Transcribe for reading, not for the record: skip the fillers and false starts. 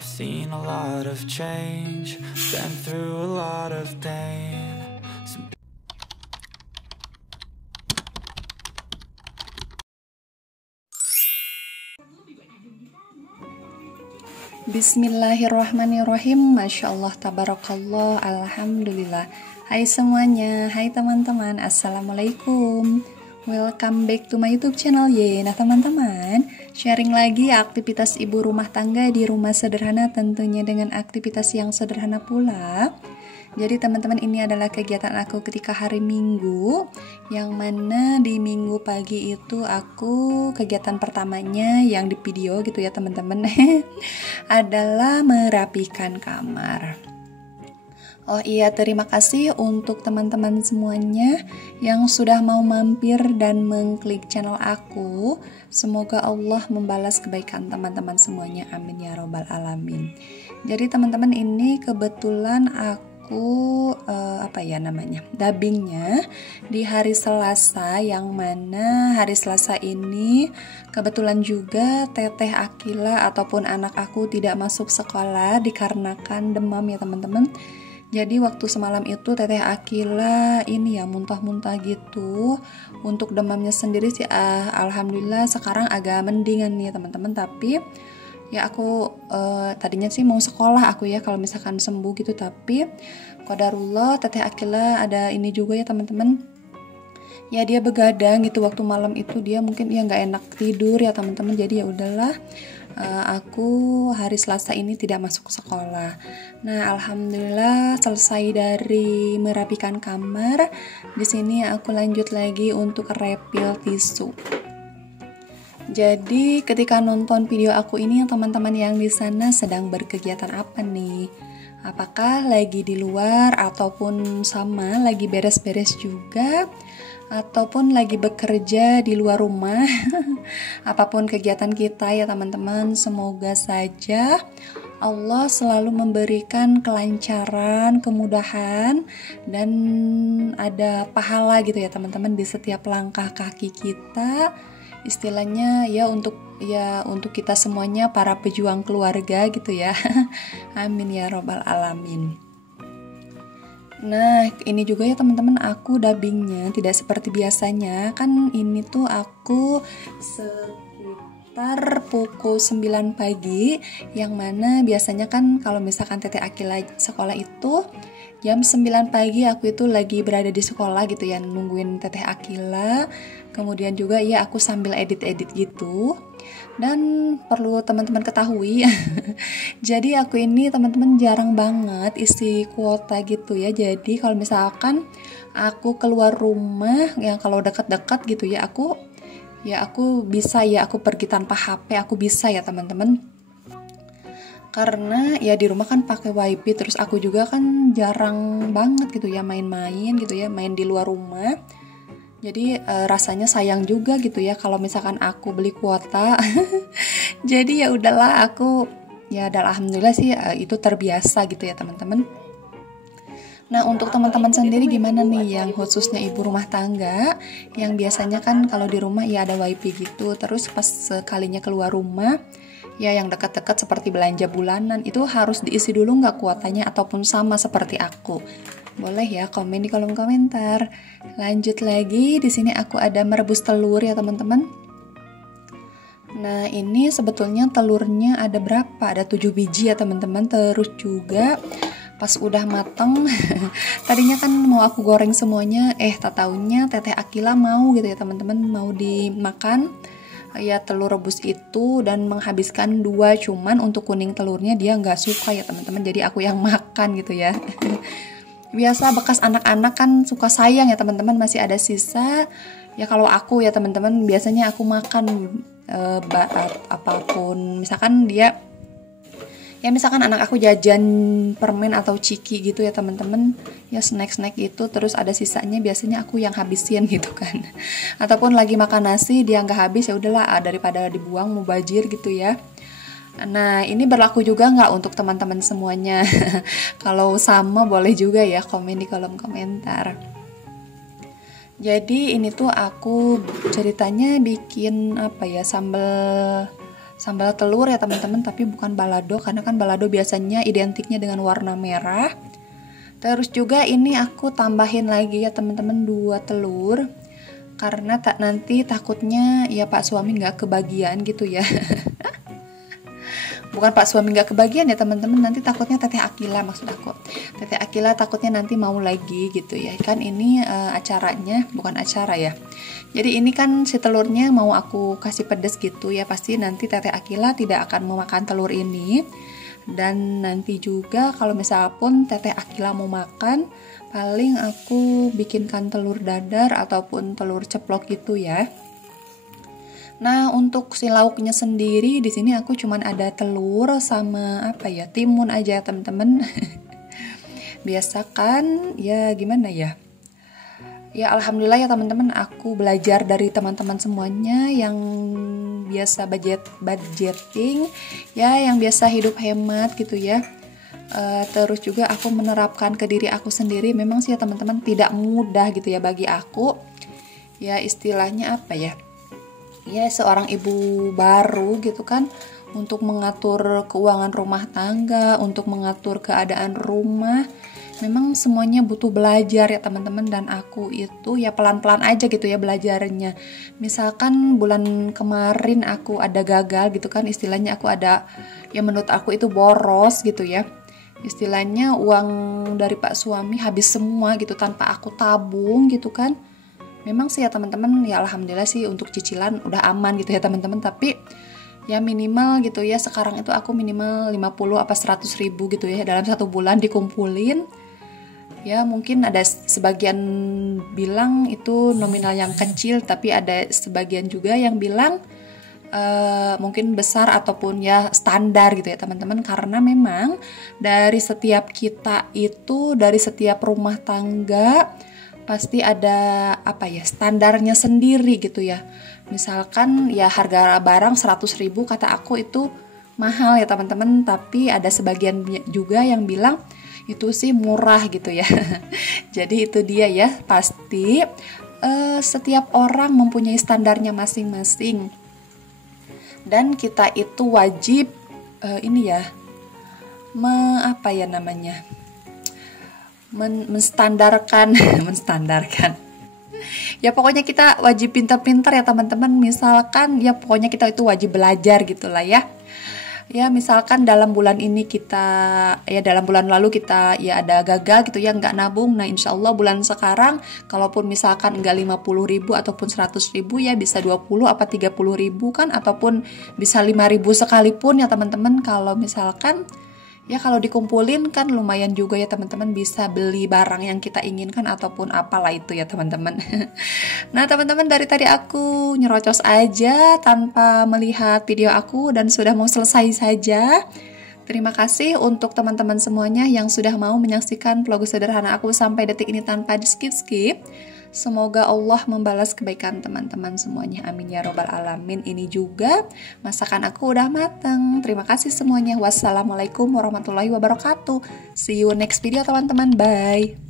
I've seen a lot of change, been through a lot of pain. Bismillahirrahmanirrahim. Masya Allah, tabarakallah, alhamdulillah. Hai semuanya, hai teman-teman, assalamualaikum. Welcome back to my YouTube channel ye. Nah teman-teman, sharing lagi aktivitas ibu rumah tangga di rumah sederhana, tentunya dengan aktivitas yang sederhana pula. Jadi teman-teman, ini adalah kegiatan aku ketika hari Minggu, yang mana di Minggu pagi itu aku kegiatan pertamanya yang di video gitu ya teman-teman adalah merapikan kamar. Oh iya, terima kasih untuk teman-teman semuanya yang sudah mau mampir dan mengklik channel aku. Semoga Allah membalas kebaikan teman-teman semuanya, amin ya robbal alamin. Jadi teman-teman, ini kebetulan aku dubbingnya di hari Selasa, yang mana hari Selasa ini kebetulan juga Teteh Akila ataupun anak aku tidak masuk sekolah dikarenakan demam ya teman-teman. Jadi waktu semalam itu Teteh Akila ini ya muntah-muntah gitu. Untuk demamnya sendiri sih alhamdulillah sekarang agak mendingan nih teman-teman, tapi ya aku tadinya sih mau sekolah aku ya kalau misalkan sembuh gitu, tapi qadarullah Teteh Akila ada ini juga ya teman-teman. Ya dia begadang gitu waktu malam itu, dia mungkin ya nggak enak tidur ya teman-teman. Jadi ya udahlah, aku hari Selasa ini tidak masuk ke sekolah. Nah alhamdulillah selesai dari merapikan kamar. Di sini aku lanjut lagi untuk repil tisu. Jadi ketika nonton video aku ini, teman-teman yang di sana sedang berkegiatan apa nih? Apakah lagi di luar ataupun sama lagi beres-beres juga? Ataupun lagi bekerja di luar rumah? Apapun kegiatan kita ya teman-teman, semoga saja Allah selalu memberikan kelancaran, kemudahan, dan ada pahala gitu ya teman-teman di setiap langkah kaki kita. Istilahnya ya untuk kita semuanya para pejuang keluarga gitu ya. Amin ya robbal alamin. Nah ini juga ya teman-teman, aku dubbingnya tidak seperti biasanya. Kan ini tuh aku sekitar pukul 9 pagi, yang mana biasanya kan kalau misalkan Teteh Akila sekolah itu jam 9 pagi aku itu lagi berada di sekolah gitu ya, nungguin Teteh Akila. Kemudian juga ya aku sambil edit-edit gitu. Dan perlu teman-teman ketahui jadi aku ini teman-teman jarang banget isi kuota gitu ya. Jadi kalau misalkan aku keluar rumah yang kalau dekat-dekat gitu ya, aku bisa ya aku pergi tanpa HP, aku bisa ya teman-teman. Karena ya di rumah kan pakai wifi, terus aku juga kan jarang banget gitu ya main-main gitu ya, main di luar rumah. Jadi rasanya sayang juga gitu ya kalau misalkan aku beli kuota. Jadi ya udahlah, aku ya alhamdulillah sih itu terbiasa gitu ya teman-teman. Nah untuk teman-teman sendiri gimana nih, yang khususnya ibu rumah tangga yang biasanya kan kalau di rumah ya ada wifi gitu, terus pas sekalinya keluar rumah ya yang dekat-dekat seperti belanja bulanan itu harus diisi dulu nggak kuotanya, ataupun sama seperti aku? Boleh ya komen di kolom komentar. Lanjut lagi, di sini aku ada merebus telur ya teman-teman. Nah ini sebetulnya telurnya ada berapa? Ada 7 biji ya teman-teman. Terus juga pas udah mateng tadinya kan mau aku goreng semuanya, tak taunya Teteh Akila mau gitu ya teman-teman, mau dimakan ya telur rebus itu, dan menghabiskan 2, cuman untuk kuning telurnya dia nggak suka ya teman-teman. Jadi aku yang makan gitu ya. Biasa bekas anak-anak kan suka sayang ya teman-teman, masih ada sisa. Ya kalau aku ya teman-teman biasanya aku makan apapun, misalkan misalkan anak aku jajan permen atau ciki gitu ya teman-teman, ya snack-snack itu terus ada sisanya, biasanya aku yang habisin gitu kan. Ataupun lagi makan nasi dia nggak habis, ya udahlah daripada dibuang mubazir gitu ya. Nah ini berlaku juga nggak untuk teman-teman semuanya? Kalau sama boleh juga ya komen di kolom komentar. Jadi ini tuh aku ceritanya bikin sambal sambal telur ya teman-teman, tapi bukan balado karena kan balado biasanya identiknya dengan warna merah. Terus juga ini aku tambahin lagi ya teman-teman 2 telur karena nanti takutnya ya Pak suami nggak kebagian gitu ya. Bukan Pak suami nggak kebagian ya teman-teman, nanti takutnya Teteh Akila, maksud aku Teteh Akila takutnya nanti mau lagi gitu ya. Kan ini acaranya bukan acara ya, jadi ini kan si telurnya mau aku kasih pedes gitu ya, pasti nanti Teteh Akila tidak akan memakan telur ini. Dan nanti juga kalau misal pun Teteh Akila mau makan, paling aku bikinkan telur dadar ataupun telur ceplok gitu ya. Nah, untuk si lauknya sendiri di sini aku cuman ada telur sama timun aja, teman-teman. Biasa kan, ya gimana ya? Ya alhamdulillah ya teman-teman, aku belajar dari teman-teman semuanya yang biasa budgeting, ya yang biasa hidup hemat gitu ya. Terus juga aku menerapkan ke diri aku sendiri. Memang sih ya teman-teman tidak mudah gitu ya bagi aku. Ya istilahnya ya seorang ibu baru gitu kan, untuk mengatur keuangan rumah tangga, untuk mengatur keadaan rumah, memang semuanya butuh belajar ya teman-teman. Dan aku itu ya pelan-pelan aja gitu ya belajarnya. Misalkan bulan kemarin aku ada gagal gitu kan, istilahnya aku ada, ya menurut aku itu boros gitu ya, istilahnya uang dari Pak suami habis semua gitu tanpa aku tabung gitu kan. Memang sih ya teman-teman, ya alhamdulillah sih untuk cicilan udah aman gitu ya teman-teman, tapi ya minimal gitu ya, sekarang itu aku minimal 50 apa 100 ribu gitu ya dalam 1 bulan dikumpulin. Ya mungkin ada sebagian bilang itu nominal yang kecil, tapi ada sebagian juga yang bilang mungkin besar ataupun ya standar gitu ya teman-teman, karena memang dari setiap kita itu, dari setiap rumah tangga pasti ada standarnya sendiri gitu ya. Misalkan ya harga barang 100 ribu kata aku itu mahal ya teman-teman, tapi ada sebagian juga yang bilang itu sih murah gitu ya. Jadi itu dia ya, pasti setiap orang mempunyai standarnya masing-masing. Dan kita itu wajib menstandarkan ya pokoknya kita wajib pintar-pintar ya teman-teman. Misalkan ya pokoknya kita itu wajib belajar gitulah ya. Ya misalkan dalam bulan ini dalam bulan lalu kita ya ada gagal gitu ya, nggak nabung. Nah insya Allah bulan sekarang kalaupun misalkan nggak 50 ribu ataupun 100 ribu ya bisa 20 apa 30 ribu kan, ataupun bisa 5 ribu sekalipun ya teman-teman. Kalau misalkan ya kalau dikumpulin kan lumayan juga ya teman-teman, bisa beli barang yang kita inginkan ataupun apalah itu ya teman-teman. Nah teman-teman, dari tadi aku nyerocos aja tanpa melihat video aku dan sudah mau selesai saja. Terima kasih untuk teman-teman semuanya yang sudah mau menyaksikan vlog sederhana aku sampai detik ini tanpa di skip-skip. Semoga Allah membalas kebaikan teman-teman semuanya. Amin ya robbal alamin. Ini juga masakan aku udah mateng. Terima kasih semuanya. Wassalamualaikum warahmatullahi wabarakatuh. See you next video teman-teman. Bye.